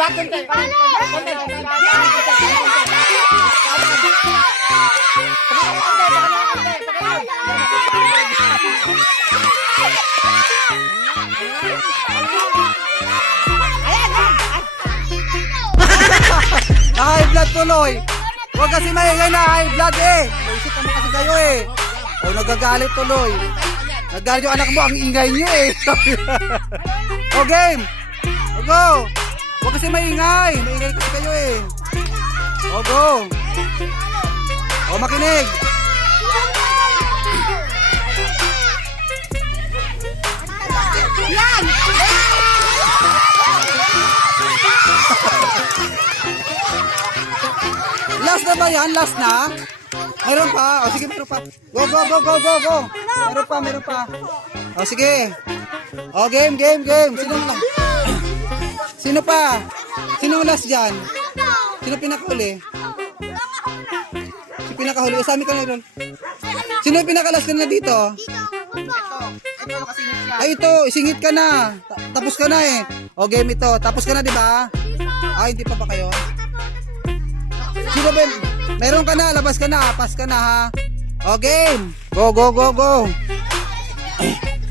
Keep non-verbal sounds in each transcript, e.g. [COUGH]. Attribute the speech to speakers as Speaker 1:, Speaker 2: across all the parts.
Speaker 1: High blood tuloy. Huwag kasi maingay na high blood eh. Naisip naman kasi kayo eh. O nagagalit tuloy. Nagagalit yung anak mo, ang ingay niyo eh. [LAUGHS] o game. O go. Huwag kasi maingay. Maingay kasi kayo eh. O go. O makinig.
Speaker 2: Yan!
Speaker 1: Last na ba yan? Last na? Meron pa? O sige, meron pa. Go, go, go, go, go, go. Meron pa, meron pa. O sige. O game, game, game. Sino na? Sino pa? Sino ang last dyan? Sino pinakahuli? Si pinakahuli. O sami ka na ron. Sino yung pinakalas ka na dito? Ay ito, isingit ka na. Ta- Tapos ka na eh. O game ito. Tapos ka na, di ba? Ay, hindi pa ba kayo? Sino ba? Meron ka na, labas ka na, pas ka na ha. O game. Go, go, go, go.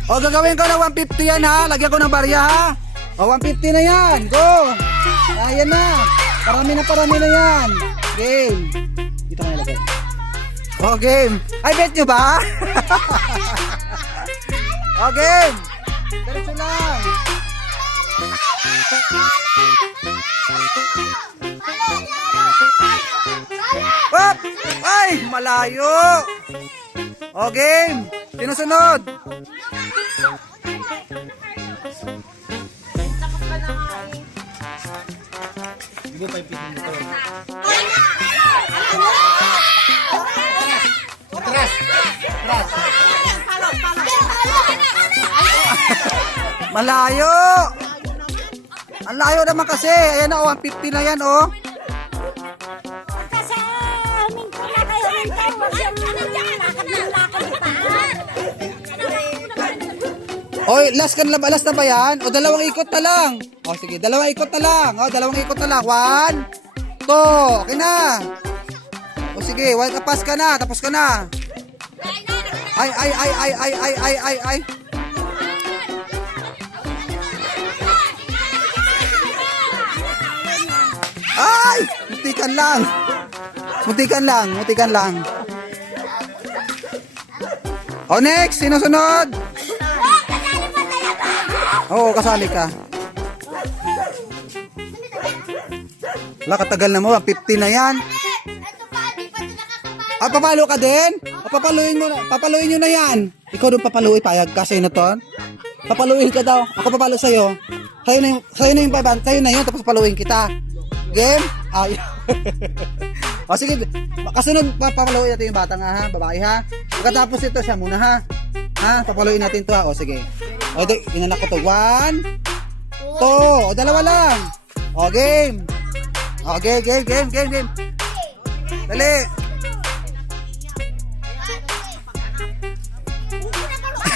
Speaker 1: O gagawin ko na 150 yan ha. Lagyan ko ng barya ha. O 150 na yan. Go. Ayan na. Parami na parami na yan. Game. Dito ka nilagay. O game. Ay bet nyo ba? [LAUGHS] o game. Diretso lang. Hop! Ay, malayo. O game. Sinusunod. Malayo. Ang layo naman kasi. Ayan na, oh, 150 na yan, oh. Oy, last kan na ba? Last na ba yan? O dalawang ikot na lang. O sige, dalawang ikot na lang. O dalawang ikot na lang. One, two. Okay na. O sige, one, tapos ka na. Tapos ka na. Ay, ay, ay, ay, ay, ay, ay, ay, ay. Ay! Mutikan lang. Mutikan lang, mutikan lang. O next, sino sunod? Oo, kasali ka. Wala, katagal na mo. 50 na yan. Ah, papalo ka din? Ah, papaluin mo na. Papaluin nyo na yan. Ikaw doon papaluin. Payag ka sa'yo na to. Papaluin ka daw. Ako papalo sa'yo. Sa'yo na yung, sa'yo na yung paban. Sa'yo na yun. Tapos papaluin kita. Game? Ay. [LAUGHS] o sige. Kasunod, papaluin natin yung bata nga ha. Babae ha. Pagkatapos ito siya muna ha. Ha? Papaluin natin to ha. O sige. O di, inanak ko to. One. Two. O dalawa lang. O game. O game, game, game, game, game. Dali.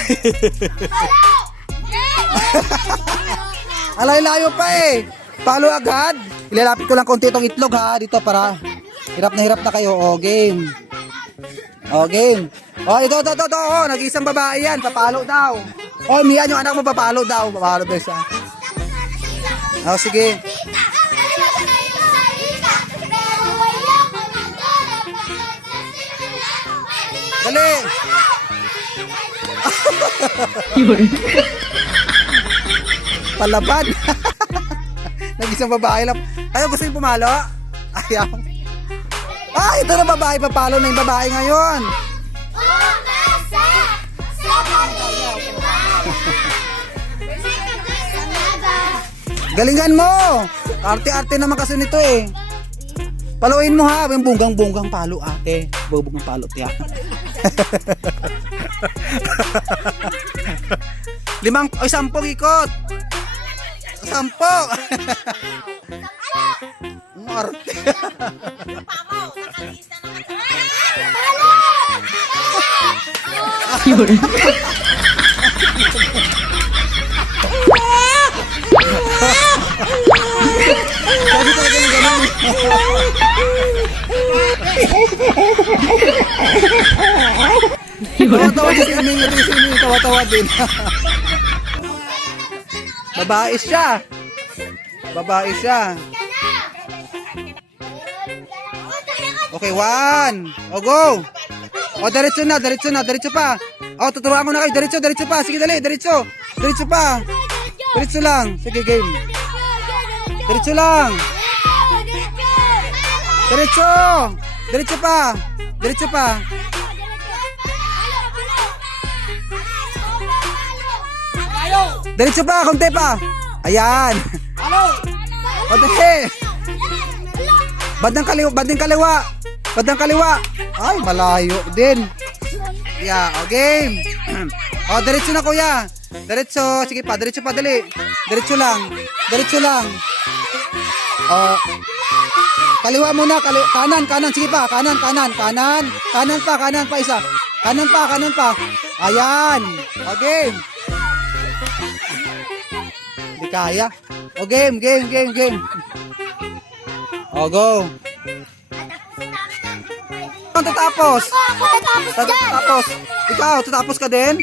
Speaker 1: [LAUGHS] Alay-layo pa eh. Palo agad. Ilalapit ko lang konti itong itlog ha. Dito para hirap na hirap na kayo. O, game. O, game. O, ito, ito, ito, ito. Nag-isang babae yan. Papalo daw. O, Mian, yung anak mo papalo daw. Papalo daw siya. O, sige. Dali. [LAUGHS] Palaban. [LAUGHS] Nag-isang babae lang. Ayaw gusto yung pumalo? Ayaw. Ah, ito na babae. Papalo na yung babae ngayon. Galingan mo. Arte-arte naman kasi nito eh. Paluin mo ha. Yung bunggang-bunggang palo ate. Bubungang palo tiya. [LAUGHS] Limang, ay sampung ikot. Sampo. Ang [LAUGHS] arte. [LAUGHS] si Iming. Ito si Iming. Tawa-tawa din. Babae siya. Babae siya. Okay, one. O, go. O, diretso na, diretso na, diretso pa. O, tuturuan ko na kayo. Diretso, diretso pa. Sige, dali, diretso. Diretso pa. Diretso lang. Sige, game. Diretso lang. Diretso. Diretso pa. Diretso pa. Diretso pa, konti pa. Ayan. O, dali. Bandang kaliwa, bandang kaliwa. Bandang kaliwa. Ay, malayo din. Yeah, o game. o, [CLEARS THROAT] diretso na kuya. Diretso, sige pa, diretso pa, dali. Diretso lang. Diretso lang. O, kaliwa muna, kaliwa, kanan, kanan, sige pa, kanan, kanan, kanan, kanan pa, kanan pa isa. Kanan pa, kanan pa. Ayan. O, game. Kaya. O, game, game, game, game. O, go. Ang tatapos. Tatapos. Ikaw, tatapos ka din?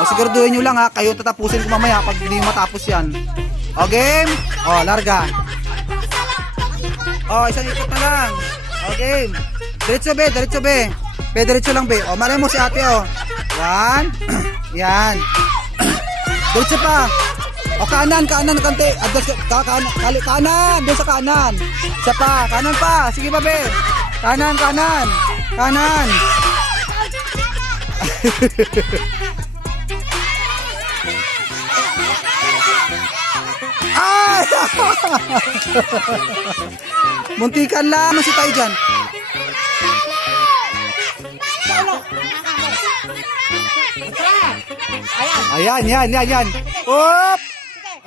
Speaker 1: O, siguraduhin nyo lang ha. Kayo tatapusin ko mamaya pag hindi matapos yan. O, game. O, larga. O, isang ikot na lang. O, game. Diretso be, diretso be. Be, diretso lang be. O, malay mo si ate o. One. Yan. [CLEARS THROAT] [CLEARS THROAT] diretso pa. O, kanan, kanan, kante. Adas, ka, kanan, kali, kanan. Doon sa kanan. Isa pa, kanan pa. Sige pa be. Kanan, kanan. Kanan. Ay! [LAUGHS] Muntikan lang. Si tayo dyan? Ayan, yan, yan, yan. Up!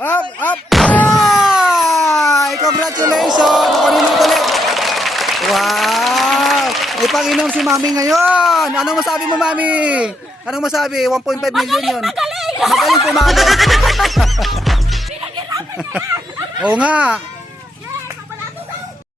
Speaker 1: Up, up! Ay! Congratulations! Paninong ulit. Wow! May panginom si Mami ngayon! Anong masabi mo, Mami? Anong masabi? 1.5 million yun. Magaling pumago. [LAUGHS] Oo nga.